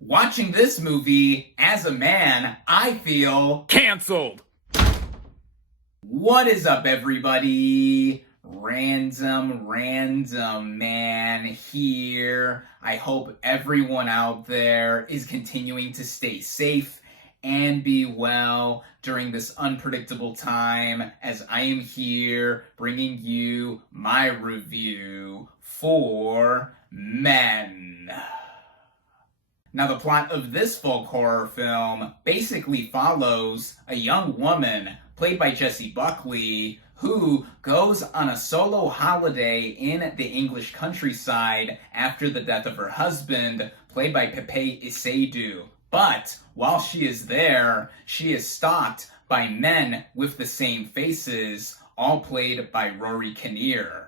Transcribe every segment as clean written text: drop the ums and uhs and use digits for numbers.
Watching this movie, as a man, I feel canceled. What is up, everybody? Random Man here. I hope everyone out there is continuing to stay safe and be well during this unpredictable time, as I am here bringing you my review for Men. Now, the plot of this folk horror film basically follows a young woman, played by Jessie Buckley, who goes on a solo holiday in the English countryside after the death of her husband, played by Pepe Isedu. But while she is there, she is stalked by men with the same faces, all played by Rory Kinnear.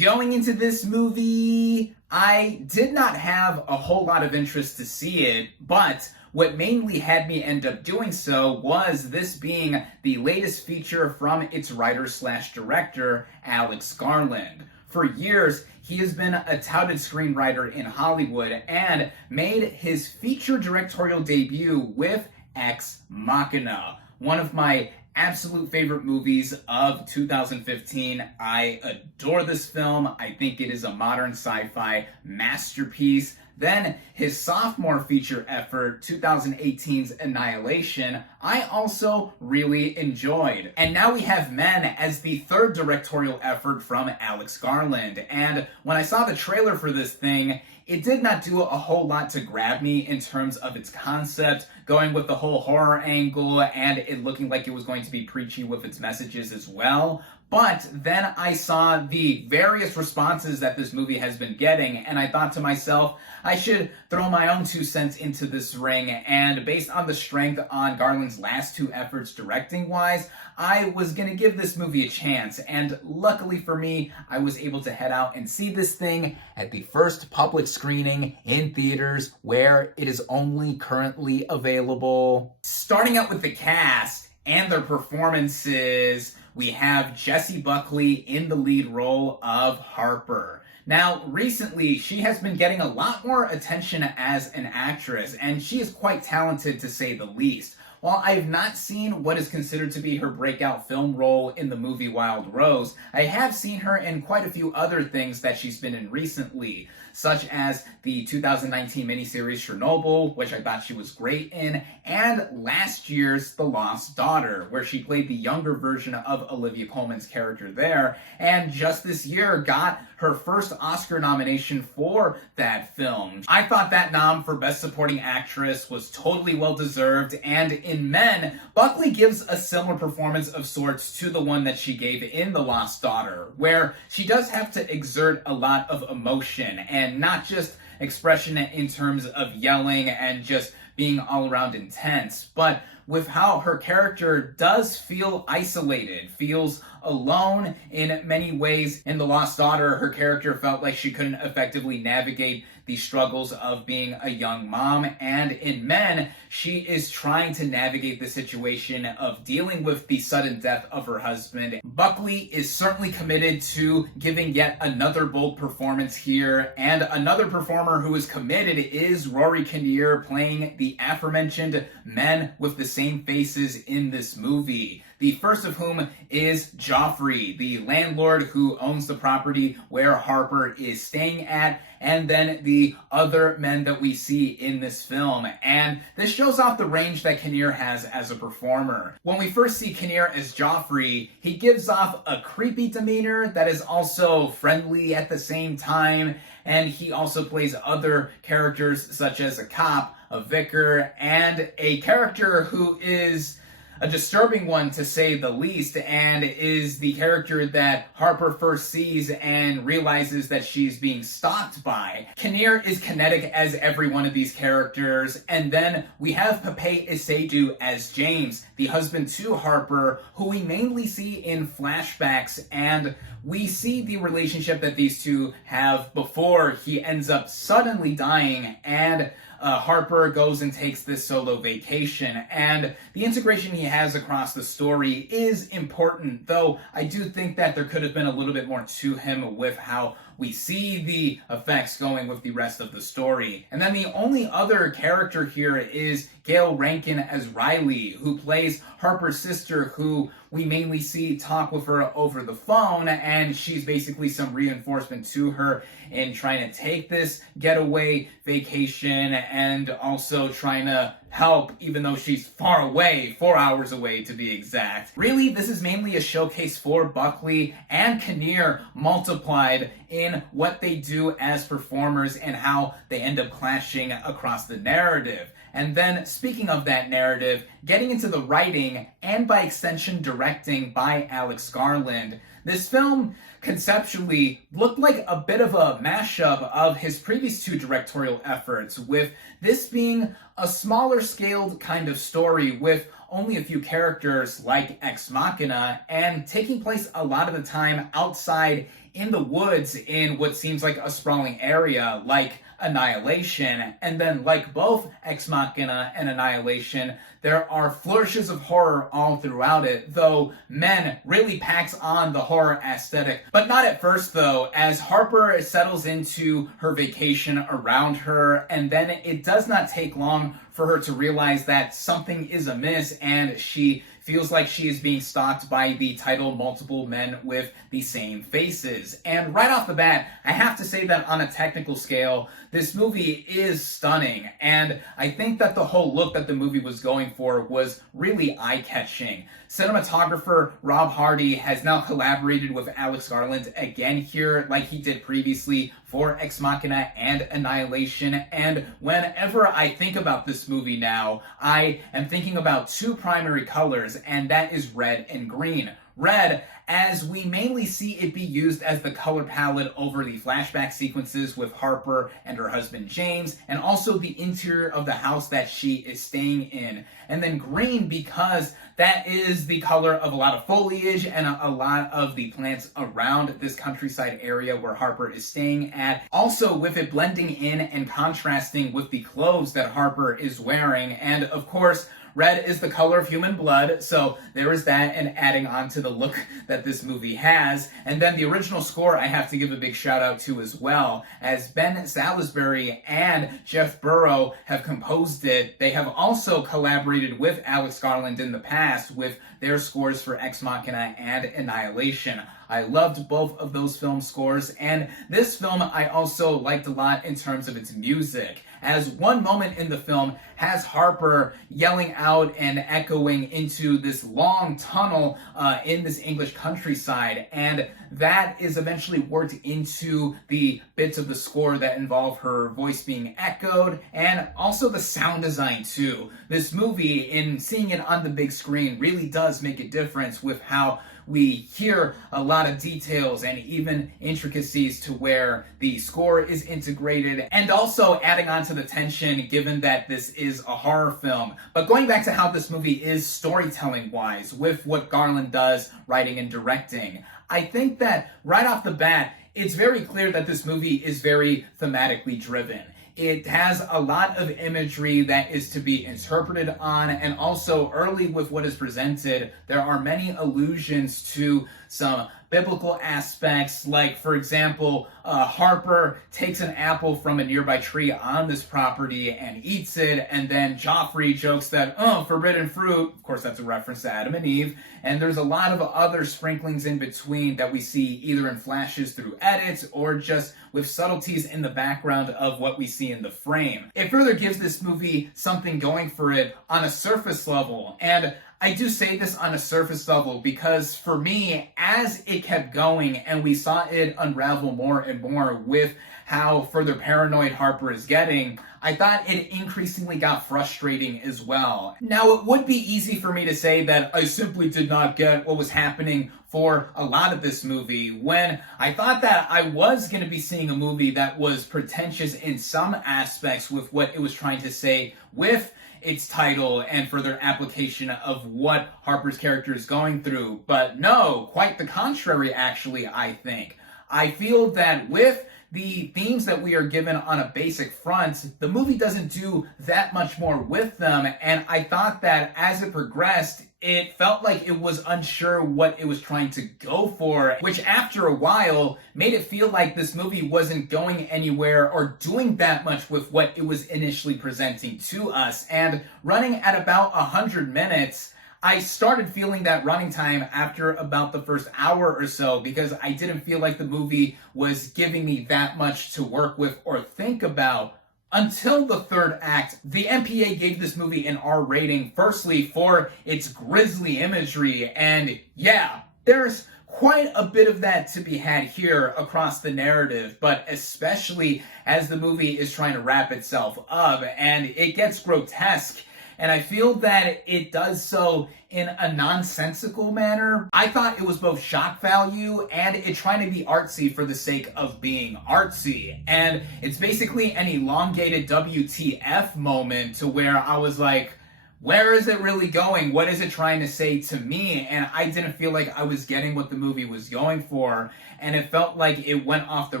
Going into this movie, I did not have a whole lot of interest to see it, but what mainly had me end up doing so was this being the latest feature from its writer/director, Alex Garland. For years, he has been a touted screenwriter in Hollywood and made his feature directorial debut with Ex Machina, one of my absolute favorite movies of 2015. I adore this film. I think it is a modern sci-fi masterpiece. Then his sophomore feature effort, 2018's Annihilation, I also really enjoyed. And now we have Men as the third directorial effort from Alex Garland. And when I saw the trailer for this thing, it did not do a whole lot to grab me in terms of its concept, going with the whole horror angle and it looking like it was going to be preachy with its messages as well. But then I saw the various responses that this movie has been getting, and I thought to myself, I should throw my own 2 cents into this ring, and based on the strength on Garland's last 2 efforts directing-wise, I was going to give this movie a chance, and luckily for me, I was able to head out and see this thing at the first public screening in theaters where it is only currently available. Starting out with the cast and their performances, we have Jessie Buckley in the lead role of Harper. Now, recently, she has been getting a lot more attention as an actress, and she is quite talented to say the least. While I have not seen what is considered to be her breakout film role in the movie Wild Rose, I have seen her in quite a few other things that she's been in recently, such as the 2019 miniseries Chernobyl, which I thought she was great in, and last year's The Lost Daughter, where she played the younger version of Olivia Colman's character there, and just this year got her first Oscar nomination for that film. I thought that nom for Best Supporting Actress was totally well-deserved, and in Men, Buckley gives a similar performance of sorts to the one that she gave in The Lost Daughter, where she does have to exert a lot of emotion, and not just expression in terms of yelling and just being all around intense, but with how her character does feel isolated, feels alone in many ways. In The Lost Daughter, her character felt like she couldn't effectively navigate the struggles of being a young mom, and in Men, she is trying to navigate the situation of dealing with the sudden death of her husband. Buckley is certainly committed to giving yet another bold performance here, and another performer who is committed is Rory Kinnear, playing the aforementioned men with the same faces in this movie. The first of whom is Joffrey, the landlord who owns the property where Harper is staying at, and then the other men that we see in this film. And this shows off the range that Kinnear has as a performer. When we first see Kinnear as Joffrey, he gives off a creepy demeanor that is also friendly at the same time, and he also plays other characters such as a cop, a vicar, and a character who is a disturbing one to say the least, and is the character that Harper first sees and realizes that she's being stalked by. Kinnear is kinetic as every one of these characters, and then we have Pepe Isedu as James, the husband to Harper, who we mainly see in flashbacks, and we see the relationship that these two have before he ends up suddenly dying, and Harper goes and takes this solo vacation, and the integration he has across the story is important, though I do think that there could have been a little bit more to him with how we see the effects going with the rest of the story. And then the only other character here is Gail Rankin as Riley, who plays Harper's sister, who we mainly see talk with her over the phone, and she's basically some reinforcement to her in trying to take this getaway vacation and also trying to help, even though she's far away, 4 hours away to be exact. Really, this is mainly a showcase for Buckley and Kinnear multiplied in what they do as performers and how they end up clashing across the narrative. And then, speaking of that narrative, getting into the writing and by extension directing by Alex Garland, this film conceptually looked like a bit of a mashup of his previous two directorial efforts, with this being a smaller scaled kind of story with only a few characters like Ex Machina and taking place a lot of the time outside in the woods in what seems like a sprawling area like Annihilation. And then, like both Ex Machina and Annihilation, there are flourishes of horror all throughout it, though Men really packs on the horror aesthetic. But not at first, though, as Harper settles into her vacation around her, and then it does not take long for her to realize that something is amiss, and she feels like she is being stalked by the titled multiple men with the same faces. And right off the bat, I have to say that on a technical scale, this movie is stunning. And I think that the whole look that the movie was going for was really eye-catching. Cinematographer Rob Hardy has now collaborated with Alex Garland again here, like he did previously for Ex Machina and Annihilation. And whenever I think about this movie now, I am thinking about two primary colors, and that is red and green. Red, as we mainly see it be used as the color palette over the flashback sequences with Harper and her husband James, and also the interior of the house that she is staying in. And then green, because that is the color of a lot of foliage and a lot of the plants around this countryside area where Harper is staying at. Also, with it blending in and contrasting with the clothes that Harper is wearing. And of course, red is the color of human blood, so there is that, and adding on to the look that this movie has. And then the original score I have to give a big shout out to as well, as Ben Salisbury and Jeff Burrow have composed it. They have also collaborated with Alex Garland in the past with their scores for Ex Machina and Annihilation. I loved both of those film scores, and this film I also liked a lot in terms of its music, as one moment in the film has Harper yelling out and echoing into this long tunnel in this English countryside, and that is eventually worked into the bits of the score that involve her voice being echoed, and also the sound design too. This movie, in seeing it on the big screen, really does make a difference with how we hear a lot of details and even intricacies to where the score is integrated, and also adding on to the tension given that this is a horror film. But going back to how this movie is storytelling wise with what Garland does writing and directing, I think that right off the bat it's very clear that this movie is very thematically driven. It has a lot of imagery that is to be interpreted on, and also early with what is presented, there are many allusions to some biblical aspects, like, for example, Harper takes an apple from a nearby tree on this property and eats it, and then Joffrey jokes that, oh, forbidden fruit. Of course, that's a reference to Adam and Eve, and there's a lot of other sprinklings in between that we see either in flashes through edits or just with subtleties in the background of what we see in the frame. It further gives this movie something going for it on a surface level, and I do say this on a surface level because for me, as it kept going and we saw it unravel more and more with how further paranoid Harper is getting, I thought it increasingly got frustrating as well. Now, it would be easy for me to say that I simply did not get what was happening for a lot of this movie, when I thought that I was going to be seeing a movie that was pretentious in some aspects with what it was trying to say with its title and further application of what Harper's character is going through. But no, quite the contrary, actually, I think. I feel that with the themes that we are given on a basic front, the movie doesn't do that much more with them, and I thought that as it progressed, it felt like it was unsure what it was trying to go for, which after a while made it feel like this movie wasn't going anywhere or doing that much with what it was initially presenting to us. And running at about 100 minutes, I started feeling that running time after about the first hour or so, because I didn't feel like the movie was giving me that much to work with or think about. Until the third act, the MPA gave this movie an R rating, firstly for its grisly imagery, and yeah, there's quite a bit of that to be had here across the narrative, but especially as the movie is trying to wrap itself up, and it gets grotesque. And I feel that it does so in a nonsensical manner. I thought it was both shock value and it trying to be artsy for the sake of being artsy. And it's basically an elongated WTF moment to where I was like, where is it really going? What is it trying to say to me? And I didn't feel like I was getting what the movie was going for. And it felt like it went off the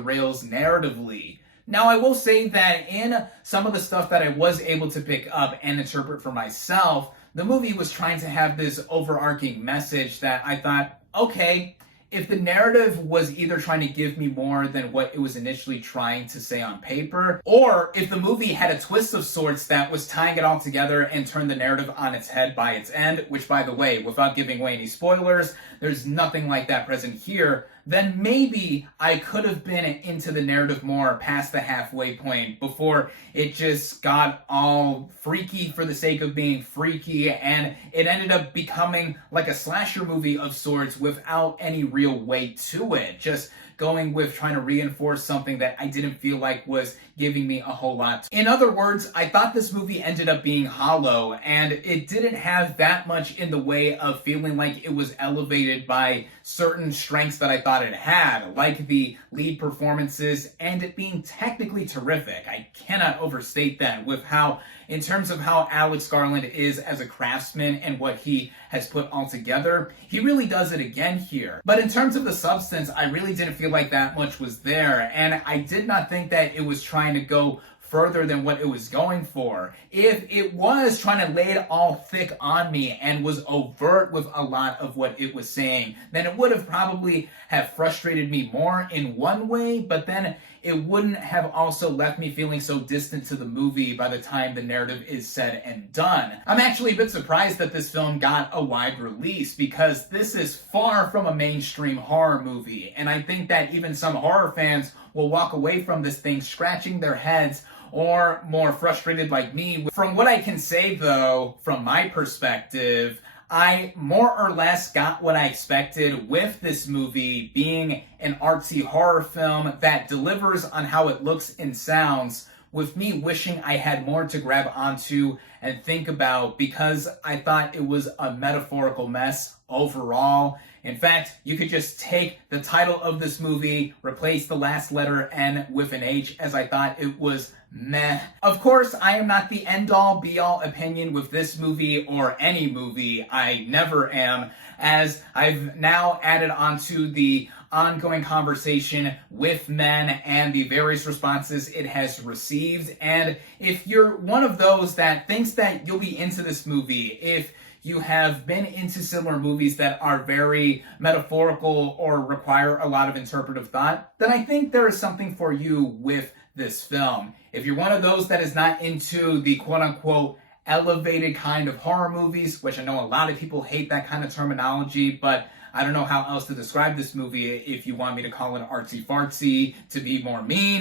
rails narratively. Now, I will say that in some of the stuff that I was able to pick up and interpret for myself, the movie was trying to have this overarching message that I thought, okay, if the narrative was either trying to give me more than what it was initially trying to say on paper, or if the movie had a twist of sorts that was tying it all together and turned the narrative on its head by its end, which, by the way, without giving away any spoilers, there's nothing like that present here, then maybe I could have been into the narrative more past the halfway point before it just got all freaky for the sake of being freaky, and it ended up becoming like a slasher movie of sorts without any real weight to it. Just going with trying to reinforce something that I didn't feel like was giving me a whole lot. In other words, I thought this movie ended up being hollow, and it didn't have that much in the way of feeling like it was elevated by certain strengths that I thought it had, like the lead performances and it being technically terrific. I cannot overstate that with how, in terms of how Alex Garland is as a craftsman and what he has put all together, he really does it again here. But in terms of the substance, I really didn't feel like that much was there, and I did not think that it was trying to go further than what it was going for. If it was trying to lay it all thick on me and was overt with a lot of what it was saying, then it would have probably have frustrated me more in one way, but then it wouldn't have also left me feeling so distant to the movie by the time the narrative is said and done. I'm actually a bit surprised that this film got a wide release, because this is far from a mainstream horror movie, and I think that even some horror fans will walk away from this thing scratching their heads or more frustrated like me. From what I can say though, from my perspective, I more or less got what I expected with this movie being an artsy horror film that delivers on how it looks and sounds, with me wishing I had more to grab onto and think about, because I thought it was a metaphorical mess overall. In fact, you could just take the title of this movie, replace the last letter N with an H, as I thought it was meh. Of course, I am not the end-all, be-all opinion with this movie or any movie. I never am, as I've now added onto the ongoing conversation with men and the various responses it has received. And if you're one of those that thinks that you'll be into this movie, if you have been into similar movies that are very metaphorical or require a lot of interpretive thought, then I think there is something for you with this film. If you're one of those that is not into the quote-unquote elevated kind of horror movies, which I know a lot of people hate that kind of terminology, but I don't know how else to describe this movie. If you want me to call it artsy-fartsy to be more mean,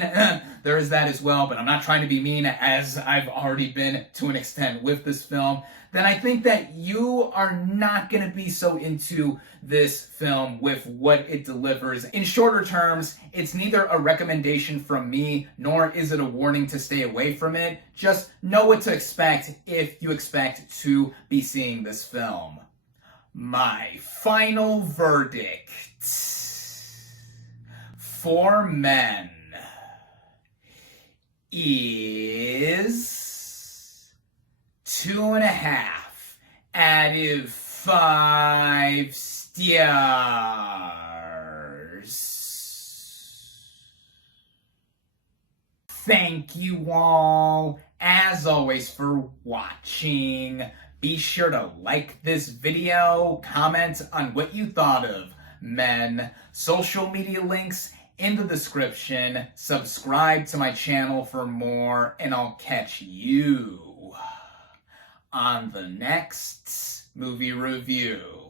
there is that as well, but I'm not trying to be mean, as I've already been to an extent with this film. Then I think that you are not going to be so into this film with what it delivers. In shorter terms, it's neither a recommendation from me, nor is it a warning to stay away from it. Just know what to expect if you expect to be seeing this film. My final verdict for men is 2.5 out of 5 stars. Thank you all, as always, for watching. Be sure to like this video, comment on what you thought of men, social media links in the description, subscribe to my channel for more, and I'll catch you on the next movie review.